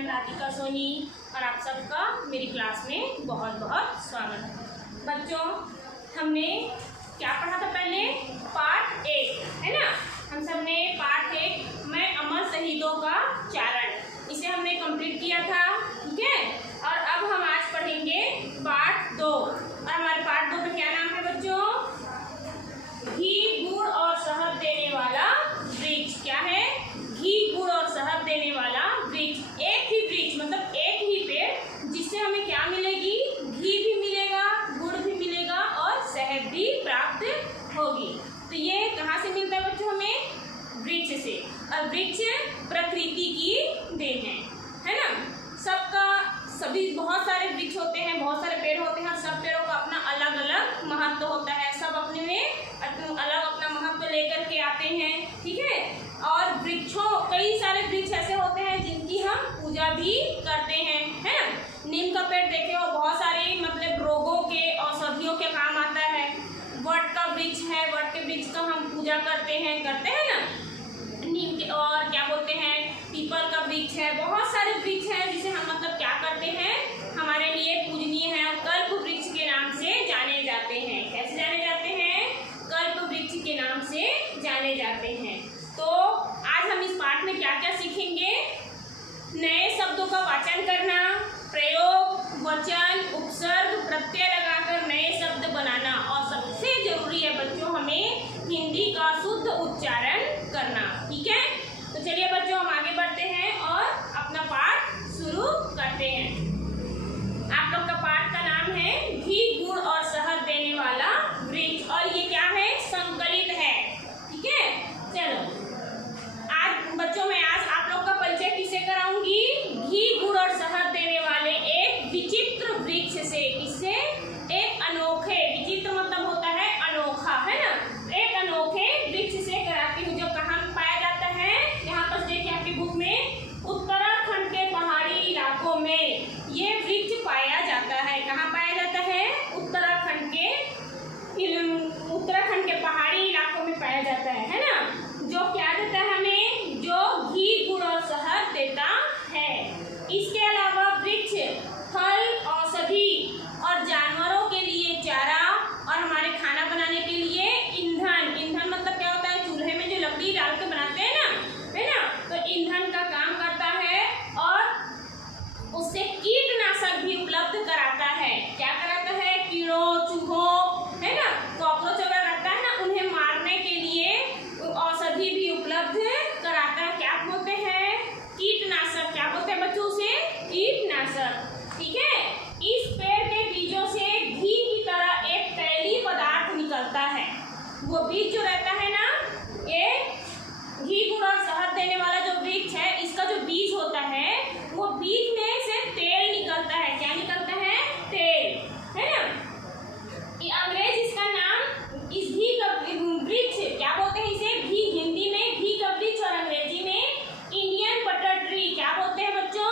M Radhika Soni और आप सबका मेरी क्लास में बहुत बहुत स्वागत है। बच्चों, हमने क्या पढ़ा था पहले? पाठ 1 है ना। हम सब ने पाठ 1 में अमर शहीदों का चारण, इसे हमने कंप्लीट किया था, ठीक है। और अब हम आज पढ़ेंगे पाठ 2। और हमारे पाठ 2 का क्या नाम है बच्चों? घी, गुड़ और शहद देने वाला वृक्ष। क्या है? घी, गुड़ और शहद देने वाला वृक्ष। एक ही वृक्ष मतलब एक ही पेड़, जिससे हमें क्या मिलेगी? घी भी मिलेगा, गुड़ भी मिलेगा और शहद भी प्राप्त होगी। तो ये कहाँ से मिलता है बच्चों? हमें वृक्ष से। और वृक्ष प्रकृति की देन है ना। सबका सभी बहुत सारे वृक्ष होते हैं, बहुत सारे पेड़ होते हैं और सब पेड़ों का अपना अलग अलग महत्व होता है। सब अपने में अलग अपना महत्व लेकर के आते हैं, ठीक है। और वृक्षों, कई सारे वृक्ष ऐसे होते हैं जिनकी हम पूजा भी करते हैं, है ना। नीम का पेड़ देखे हो, बहुत सारे मतलब रोगों के औषधियों के काम आता है। वट का वृक्ष है, वट के वृक्ष का हम पूजा करते हैं ना। नीम के, और क्या बोलते हैं, पीपल का वृक्ष है। बहुत सारे वृक्ष हैं जिसे हम मतलब क्या करते हैं, हमारे लिए पूजनीय है और कल्प वृक्ष के नाम से जाने जाते हैं। कैसे जाने जाते हैं? कल्प वृक्ष के नाम से जाने जाते हैं। तो आज हम इस पाठ में क्या क्या सीखेंगे? नए शब्दों का वाचन करना, प्रयोग, वचन, उपसर्ग, प्रत्यय लगाकर नए शब्द बनाना और सबसे जरूरी है बच्चों हमें हिंदी का शुद्ध उच्चारण करना, ठीक है। तो चलिए बच्चों, हम आगे बढ़ते हैं और अपना पाठ शुरू करते हैं। आप लोग का पाठ का नाम है घी, गुड़ और शहद देने वाला वृक्ष। और ये क्या है? संकलित है, ठीक है। चलो आज बच्चों, मैं आज आप लोग का परिचय किससे कराऊंगी? घी, गुड़ और शहद देने वाले एक विचित्र वृक्ष से। किससे? एक अनोखे, विचित्र मतलब होता है अनोखा, है ना। एक अनोखे वृक्ष से कराती हूँ, जो कहाँ पाया जाता है? यहाँ पर देखिए आपकी बुक में, उत्तराखंड के पहाड़ी इलाकों में ये वृक्ष पाया जाता है। कहाँ पाया जाता है? उत्तराखंड के पहाड़ी इलाकों में पाया जाता है ना। जो क्या देता है हमें? जो घी, गुड़ और शहद देता है। इसके अलावा वृक्ष फल, औषधि और जानवरों के लिए चारा और हमारे खाना बनाने के लिए ईंधन। ईंधन मतलब क्या होता है? चूल्हे में जो लकड़ी डाल के बनाते हैं ना, है ना। तो ईंधन का काम करता है और उससे कीटनाशक भी उपलब्ध कराता है। क्या कराता है? कीड़ों, चूहों, है ना, कॉकरोच वगैरह रहता है ना, उन्हें मारने के लिए औषधि भी उपलब्ध कराता है। क्या बोलते हैं? कीटनाशक। क्या बोलते हैं बच्चों उसे? कीटनाशक, ठीक है। इस पेड़ के बीजों से घी की तरह एक तैलीय पदार्थ निकलता है। वो बीज जो रहता है ना, ये घी, गुड़ और शहद देने वाला जो वृक्ष है, इसका जो बीज होता है, वो बीज में से तेल निकलता है। क्या निकलता है? तेल, है ना। अंग्रेज इसका नाम, इस घी का वृक्ष क्या बोलते हैं? इसे घी, हिंदी में घी का वृक्ष और अंग्रेजी में इंडियन बटर ट्री। क्या बोलते हैं बच्चों?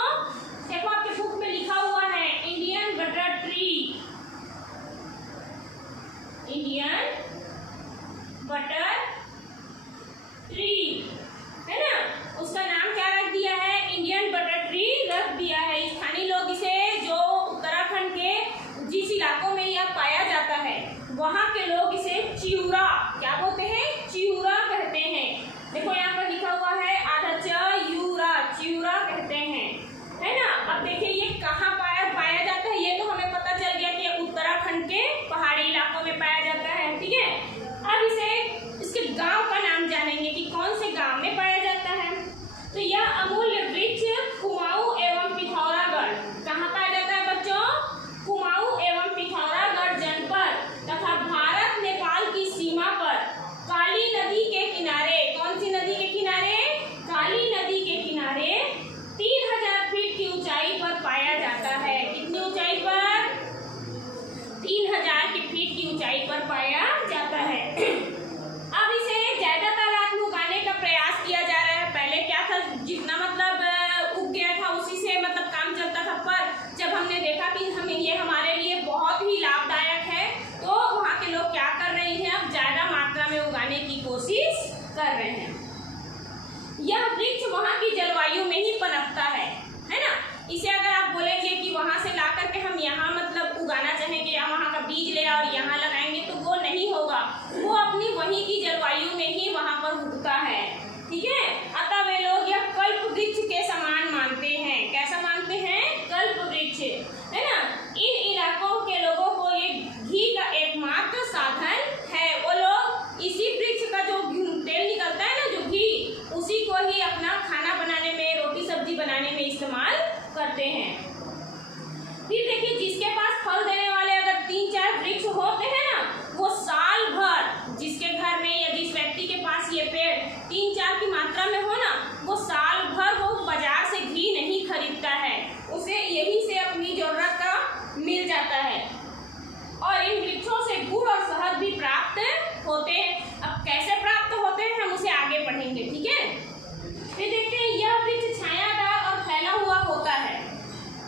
देखो आपके बुक में लिखा हुआ है Indian butter tree, Indian butter tree, है ना। उसका नाम क्या रख दिया है? इंडियन बटर ट्री रख दिया है। स्थानीय लोग इसे, जो उत्तराखंड के जिस इलाकों में यह पाया जाता है, वहाँ के लोग इसे चिउरा, क्या बोलते हैं? चिउरा कहते हैं। देखो यहाँ पर लिखा हुआ है आधा यूरा, चिउरा कहते हैं, है ना। अब देखिए ये कहाँ पाया जाता है? ये तो हमें पता चल गया कि उत्तराखंड के पहाड़ी इलाकों में पाया जाता है, ठीक है। अब इसके गांव का नाम जानेंगे कि कौन से गांव में पाया जाता है। तो यह अमूल्य वृक्ष कुमाऊं एवं पिथौरागढ़, कहाँ पाया जाता है बच्चों? कुमाऊं एवं पिथौरागढ़ जनपद तथा भारत नेपाल की सीमा पर काली नदी के किनारे। कौन सी नदी के किनारे? काली नदी के किनारे 3000 फीट की ऊंचाई पर पाया जाता है। कितनी ऊंचाई पर? 3000 फीट की ऊंचाई पर पाया जाता है। अब इसे ज्यादा तादाद में उगाने का प्रयास किया जा रहा है। पहले क्या था, जितना मतलब उग गया था उसी से मतलब काम चलता था, पर जब हमने देखा कि हमें ये हमारे लिए बहुत ही लाभदायक है, तो वहाँ के लोग क्या कर रहे हैं? अब ज्यादा मात्रा में उगाने की कोशिश कर रहे हैं। यह वृक्ष वहाँ की जलवायु में ही पनपता है ना। इसे अगर आप बोलेंगे कि वहाँ से ला करके हम यहाँ मतलब उगाना चाहेंगे या वहाँ का बीज ले और यहाँ लगाएंगे तो वो नहीं होगा, वो अपनी वहीं की जलवायु में ही वहाँ पर उगता है, ठीक है। अतः वे लोग यह कल्प वृक्ष के समान मानते हैं। कैसा मानते हैं? कल्प वृक्ष, है ना। इन इलाकों के लोगों को ये घी का एकमात्र साधन है। वो लोग इसी वृक्ष का जो तेल निकलता है ना, जो घी, उसी को ही अपना खाना बनाने में, रोटी सब्जी बनाने में इस्तेमाल करते हैं। फिर देखिए, जिसके पास फल देने वाले अगर 3-4 वृक्ष होते हैं ना, वो साल भर, जिसके घर में या जिस व्यक्ति के पास ये पेड़ 3-4 की मात्रा में हो ना, वो साल भर वो बाजार से घी नहीं खरीदता है, उसे यही से अपनी जरूरत का मिल जाता है। और इन वृक्षों से गुड़ और शहद भी प्राप्त होते हैं। अब कैसे प्राप्त होते हैं हम उसे आगे पढ़ेंगे, ठीक है। फिर देखते हैं, यह वृक्ष छायादार और फैला हुआ होता है।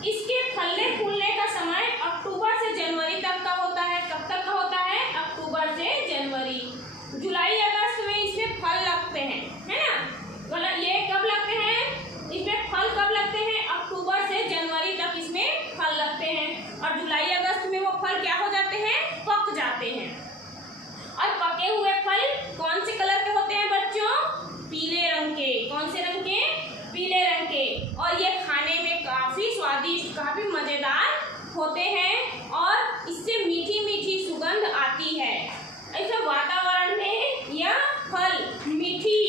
इसके फलने फूलने का समय अक्टूबर से जनवरी तक का होता है। कब तक का होता है? अक्टूबर से जनवरी। जुलाई अगस्त में इसमें फल लगते हैं, है ना। मतलब ये कब लगते हैं? इसमें फल कब लगते हैं? अक्टूबर से जनवरी तक इसमें फल लगते हैं। और जुलाई अगस्त में वो फल क्या हो जाते हैं? पक जाते हैं। और पके हुए फल कौन से कलर के होते हैं बच्चों? पीले रंग के। कौन से रंग के? पीले रंग के। और ये खाने में काफी स्वादिष्ट, काफी मजेदार होते हैं और इससे मीठी मीठी सुगंध आती है। ऐसे वातावरण में यह फल मीठी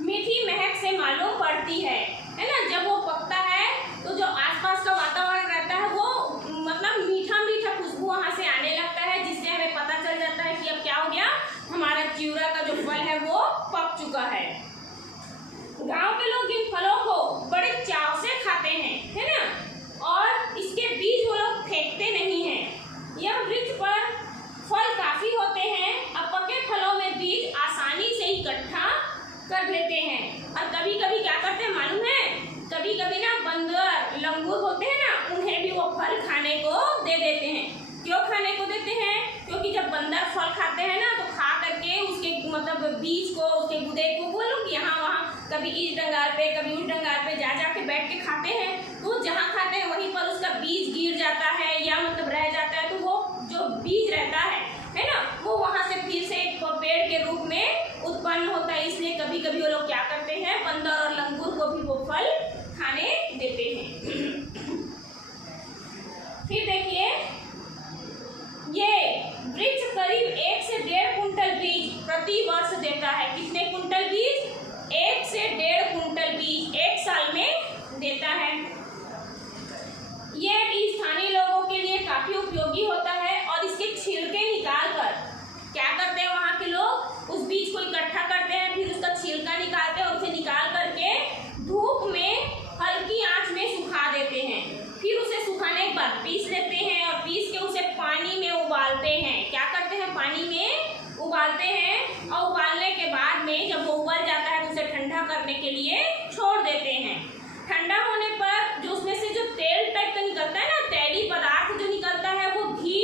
मीठी महक से मालूम पड़ती है ना। जब वो पकता है तो जो आसपास का वातावरण रहता है वो मतलब मीठा मीठा खुशबू वहाँ से आने लगता है, जिससे हमें पता चल जाता है कि अब क्या हो गया, हमारा चिवड़ा का जो फल है वो पक चुका है। गांव के लोग इन फलों को बड़े चाव से खाते हैं, है ना। और इसके बीज वो लोग फेंकते नहीं हैं। यह वृक्ष पर फल काफी होते हैं। अब पके फलों में बीज आसानी से इकट्ठा कर लेते हैं। और कभी कभी क्या करते हैं मालूम है? कभी कभी ना बंदर, लंगूर होते हैं ना, उन्हें भी वो फल खाने को दे देते हैं। क्यों खाने को देते हैं? क्योंकि जब बंदर फल खाते हैं ना, तो खा करके उसके मतलब बीज को, उसके गुदे को, वो लोग यहाँ वहाँ कभी इस डंगार पे कभी उस डंगार पे जा जाके बैठ के खाते हैं। तो जहाँ खाते हैं वहीं पर उसका बीज गिर जाता है या मतलब रह जाता है। तो वो जो बीज रहता है ना, वो वहाँ से फिर से एक पेड़ के रूप में उत्पन्न होता है। इसलिए कभी कभी वो लोग क्या करते हैं, बंदर और लंगूर को भी वो फल खाने देते हैं। फिर देखिए, ये वृक्ष करीब 1 से 1.5 कुंटल बीज प्रति वर्ष देता है। कितने कुंटल बीज? 1 से 1.5 कुंटल बीज एक साल में देता है। ये भी स्थानीय लोगों के लिए काफी उपयोगी होता है। और इसके छिलके निकाल कर क्या करते हैं वहाँ के लोग? उस बीज को इकट्ठा करते हैं, फिर उसका छिलका निकालते हैं, उसे निकाल करके धूप में हल्की आंच में सुखा देते हैं। फिर उसे सुखाने के बाद पीस लेते हैं और पीस के उसे पानी में उबालते हैं। क्या करते हैं? पानी में उबालते हैं। और उबालने के बाद में जब वो उबल जाता है तो उसे ठंडा करने के लिए छोड़ देते हैं। ठंडा होने पर जो उसमें से जो तेल टाइप का निकलता है ना, तैलीय पदार्थ जो निकलता है, वो घी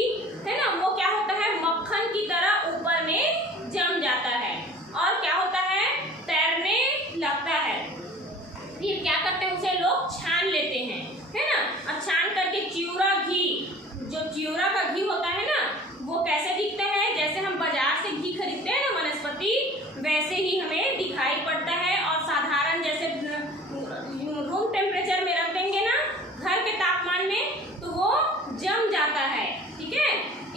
है ना, वो क्या होता है, मक्खन की तरह ऊपर में जम जाता है और क्या होता है, तैरने लगता है। फिर क्या करते हैं, उसे लोग छान लेते हैं, है ना। और छान करके चिवड़ा घी, जो चिवड़ा का घी होता है ना, वो कैसे दिखता है? जैसे हम बाजार से घी खरीदते हैं ना वनस्पति, वैसे ही हमें दिखाई पड़ता है। और साधारण जैसे रूम टेम्परेचर में रख देंगे ना, घर के तापमान में, तो वो जम जाता है, ठीक है।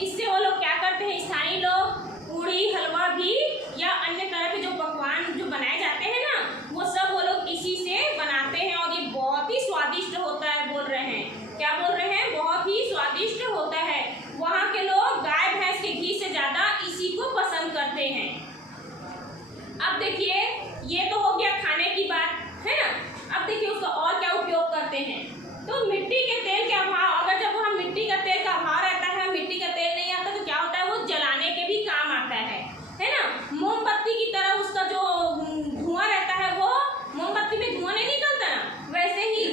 इससे वो लोग क्या करते हैं, स्थानीय लोग पूड़ी, हलवा भी या अन्य तरह के जो पकवान जो बनाए जाते हैं ना, वो सब वो लोग इसी से बनाते हैं। और ये बहुत ही स्वादिष्ट होता है। बोल रहे हैं, क्या बोल रहे हैं? बहुत ही स्वादिष्ट होता है। वहाँ के लोग गाय भैंस के घी से ज्यादा इसी को पसंद करते हैं। अब देखिए, ये तो हो गया खाने की बात, है ना। अब देखिए उसका और क्या उपयोग करते हैं। तो मिट्टी के तेल के अभाव, अगर जब हम मिट्टी का तेल का अभाव रहता है, मिट्टी का तेल नहीं आता, तो क्या होता है, वो जलाने के भी काम आता है ना। मोमबत्ती की तरह उसका जो धुआं रहता है, वो मोमबत्ती में धुआं नहीं निकलता ना, वैसे ही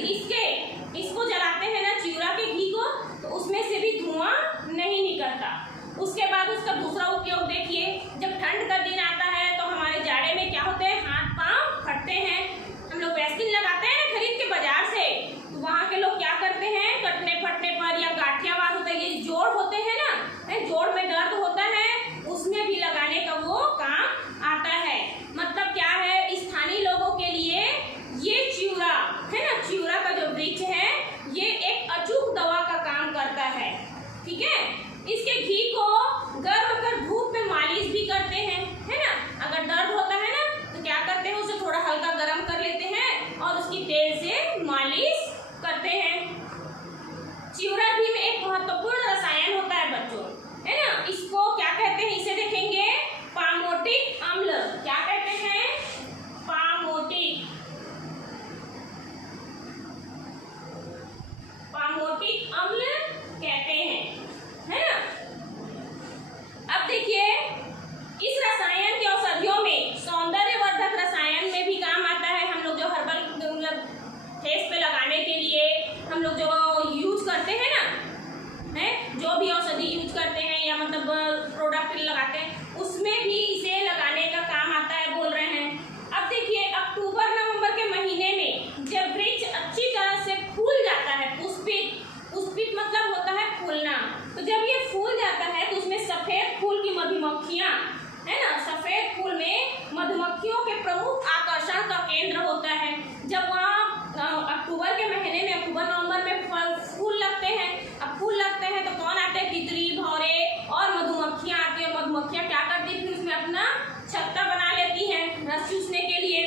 इसको जलाते हैं ना, चिवड़ा के घी को, तो उसमें से भी धुआं नहीं निकलता। उसके बाद उसका दूसरा उपयोग देखिए, जब ठंड का दिन आता है तो हमारे जाड़े में क्या होते हैं, हाथ पांव फटते हैं। हम लोग वैक्सीन लगाते हैं ना खरीद के बाजार से, तो वहाँ के लोग रस चूसने के लिए।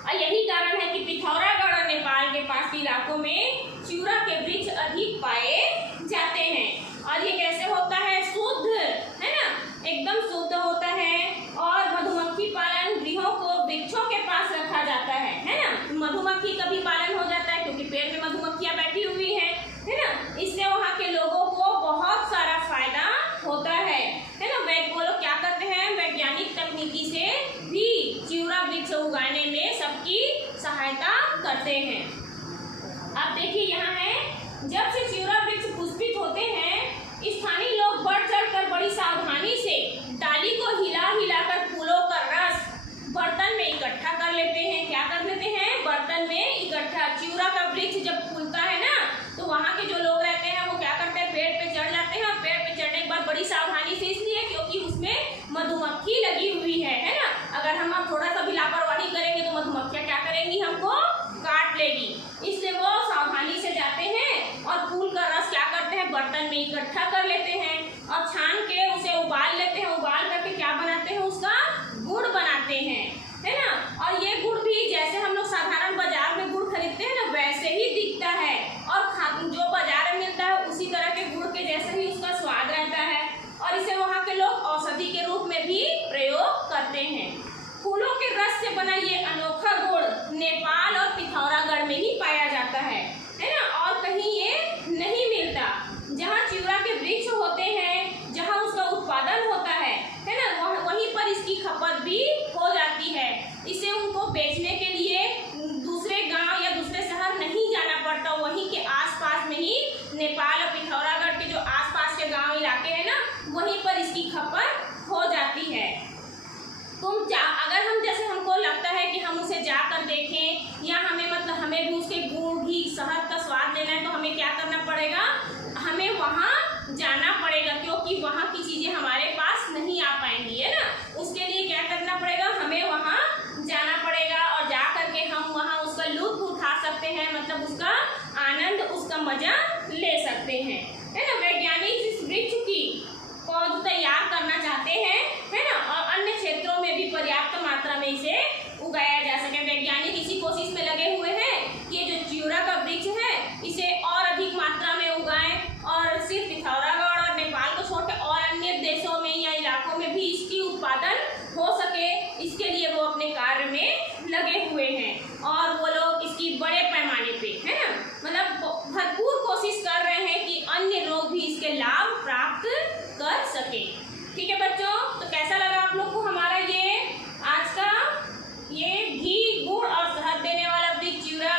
और यही कारण है कि पिथौरागढ़ और नेपाल के पास के इलाकों में चिउरा के वृक्ष अधिक पाए जाते हैं। और ये कैसे होता है? शुद्ध, है ना, एकदम शुद्ध होता है। और मधुमक्खी पालन गृहों को वृक्षों के पास रखा जाता है ना। मधुमक्खी का भी पालन हो जाता है क्योंकि पेड़ में मधुमक्खियां बैठी हुई है ना। इससे वहाँ के लोगों को बहुत सारा फायदा होता है ना। वो लोग क्या करते हैं? वैज्ञानिक तकनीकी से भी चिउरा वृक्ष उगाने में सबकी सहायता करते हैं। आप देखिए यहाँ है, जब से चिउरा वृक्ष पुष्पित होते हैं, स्थानीय लोग बढ़ चढ़कर बड़ी सावधानी से डाली को हिला हिलाकर फूलों का रस बर्तन में इकट्ठा कर लेते हैं। क्या कर लेते हैं? बर्तन में इकट्ठा। चिउरा का वृक्ष जब फूलता है ना, तो वहाँ के जो लोग रहते हैं वो क्या करते हैं? पेड़ पे चढ़ जाते हैं। पेड़ पे चढ़ने के बाद बड़ी सावधानी से, इसलिए क्योंकि उसमें मधुमक्खी लगी हुई है ना। अगर हम थोड़ा सा भी लापरवाही करेंगे तो मधुमक्खियाँ क्या करेंगी? हमको काट लेगी। इसलिए वो सावधानी से जाते हैं और फूल का रस क्या करते हैं? बर्तन में इकट्ठा कर लेते हैं और छान के उसे उबाल लेते हैं। उबाल करके क्या बनाते हैं? उसका गुड़ बनाते हैं, है ना। और ये गुड़ भी जैसे हम लोग साधारण बाजार में गुड़ खरीदते हैं ना, वैसे ही दिखता है। और जो बाजार में मिलता है उसी तरह के गुड़ के जैसे ही उसका स्वाद रहता है। और इसे वहाँ के लोग औषधि के रूप में भी प्रयोग करते हैं। फूलों के रस से बना ये अनोखा गुड़ नेपाल और पिथौरागढ़ में ही पाया जाता है ना। और कहीं ये नहीं मिलता। जहाँ चिउरा के वृक्ष होते हैं, जहाँ उसका उत्पादन होता है ना, वहीं पर इसकी खपत भी हो जाती है। इसे उनको बेचने के लिए दूसरे गांव या दूसरे शहर नहीं जाना पड़ता। वहीं के आसपास में ही नेपाल और पिथौरागढ़ के जो आसपास के गांव इलाके हैं ना, वहीं पर इसकी खपत हो जाती है। अगर हम जैसे हमको लगता है कि हम उसे जाकर देखें या हमें भी उसके गुड़ घी शहद का स्वाद लेना है, तो हमें क्या करना पड़ेगा? हमें वहाँ जाना पड़ेगा, क्योंकि वहाँ की चीज़ें हमारे पास नहीं आ पाएंगी, है ना। उसके लिए क्या करना पड़ेगा? हमें वहाँ जाना पड़ेगा और जा करके हम वहाँ उसका लुत्फ उठा सकते हैं, मतलब उसका आनंद, उसका मजा ले सकते हैं, है ना। वैज्ञानिक इस वृक्ष की पौध तैयार करना चाहते हैं, है ना, और अन्य क्षेत्रों में भी पर्याप्त मात्रा में इसे उगाया जा सके। वैज्ञानिक इसी कोशिश में लगे हुए हैं कि ये जो चिउरा का वृक्ष है इसे और अधिक मात्रा में उगाएं और सिर्फ पिथौरागढ़ और नेपाल को छोड़कर और अन्य देशों में या इलाकों में भी इसकी उत्पादन हो सके। इसके लिए वो अपने कार्य में लगे हुए हैं और वो लोग इसकी बड़े पैमाने पे, है ना, मतलब भरपूर कोशिश कर रहे हैं कि अन्य लोग भी इसके लाभ प्राप्त कर सके। ठीक है बच्चों, तो कैसा लगा आप लोग को हमारा ये आज का ये घी गुड़ और शहद देने वाला वृक्ष चिउरा,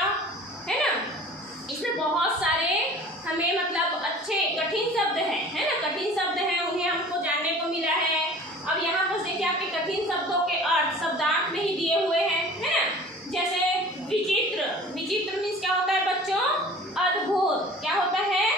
है ना। इसमें बहुत सारे हमें मतलब अच्छे कठिन शब्द हैं, है ना, कठिन शब्द हैं, उन्हें हमको जानने को मिला है। अब यहाँ पर देखिए आपके कठिन शब्दों के अर्थ शब्दार्थ में ही दिए हुए हैं, है ना। जैसे विचित्र, विचित्र मीन्स क्या होता है बच्चों? अद्भुत। क्या होता है?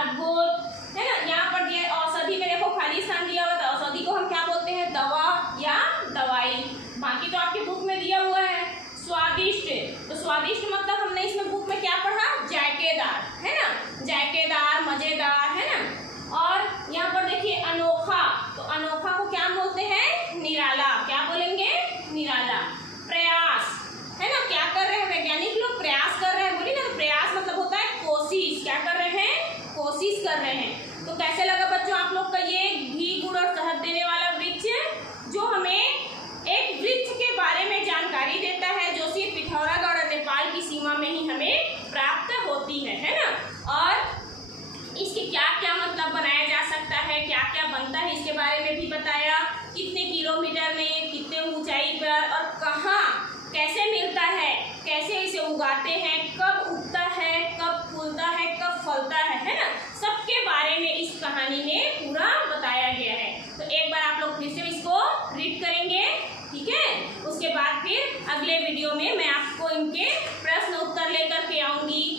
अद्भुत, है ना। यहाँ पर दिया औषधि में देखो खाली स्थान दिया हुआ था। औषधि को हम क्या बोलते हैं? दवा या दवाई। बाकी तो आपकी बुक में दिया हुआ है। स्वादिष्ट, तो स्वादिष्ट मतलब हमने इसमें बुक में क्या पढ़ा? जायकेदार, है ना, जायकेदार, मजेदार, है ना। और यहाँ पर देखिए अनोखा, तो अनोखा को क्या बोलते हैं? निराला। क्या बोलेंगे? निराला। प्रयास, है ना, क्या कर रहे हैं वैज्ञानिक लोग? प्रयास कर रहे हैं, बोलिए ना। तो प्रयास मतलब होता है कोशिश। क्या कर रहे हैं? कोशिश कर रहे हैं। तो कैसे लगा बच्चों आप लोग का ये घी गुड़ और शहद देने वाला वृक्ष, जो हमें एक वृक्ष के बारे में जानकारी देता है, जो सिर्फ पिथौरागढ़ और नेपाल की सीमा में ही हमें प्राप्त होती है ना। और इसके क्या क्या मतलब बनाया जा सकता है, क्या क्या बनता है, इसके बारे में भी बताया। कितने किलोमीटर में, कितने ऊंचाई पर और कहाँ, कैसे मिलता है, कैसे इसे उगाते हैं, कब उगता है, कब फूलता है, कब फलता है ना। सबके बारे में इस कहानी में पूरा बताया गया है। तो एक बार आप लोग फिर से इसको रीड करेंगे, ठीक है। उसके बाद फिर अगले वीडियो में मैं आपको इनके प्रश्न उत्तर लेकर के आऊँगी।